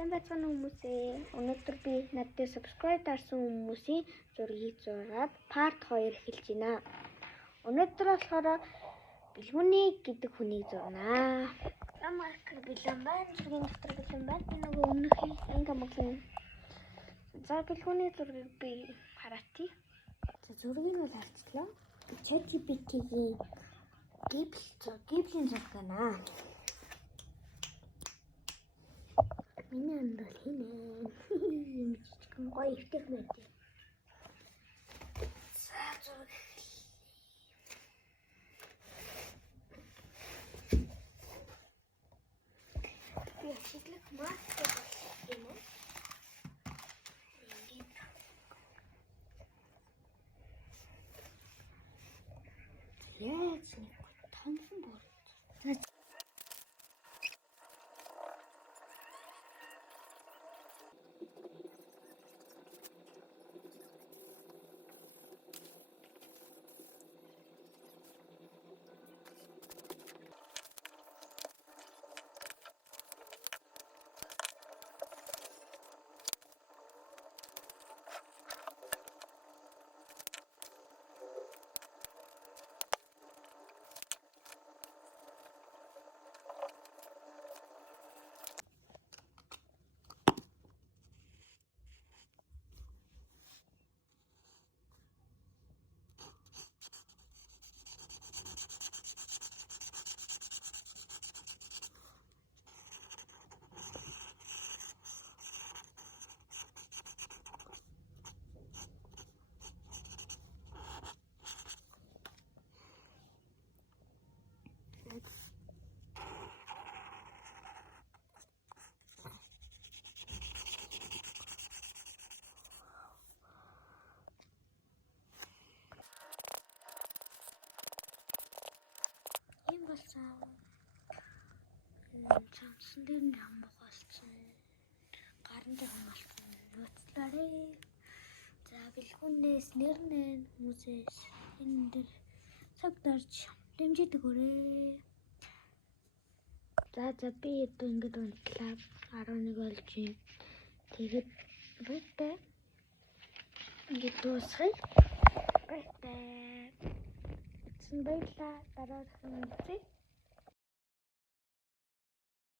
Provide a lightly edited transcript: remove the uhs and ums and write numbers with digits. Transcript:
Сайн байцгаана хүмүүсээ. Өнөөдөр би надад subscribe дарсан хүмүүсийн зургийг зураад part 2 эхэлж байна. Өнөөдөр болохоор бэлгүний гэдэг хүнийг зурнаа. Намайг бэлэн байна. Зургийн дотор бэлэн байна. Би нөгөө өмнөхийн ангамгийн за бэлгүний зургийг би хараатъя. За зургийг нь харцлаа. ChatGPT-ийн гиблийн зураг байна. Миний андал хийнэ. Чичгэн гоё ихтэй мэт. За зураг. Би ашиглах маска юм уу? Яац нэг томхон бүр. Ийм болсон. Цамцсан дээр нь хамбах болсон. Гарын дээр хамгаалсан. Нууцлаарэ. За бэлгүүнээс нэрнээ хүмүүсээс энэ дээр цаг дарж дэмжиж өгөөрэй. За би одоо ингэж унтлаа 11 болж юм. Тэгээд байтаа ингэж дуусгая. Байтаа. Баярлалаа. Дараагийн үзье.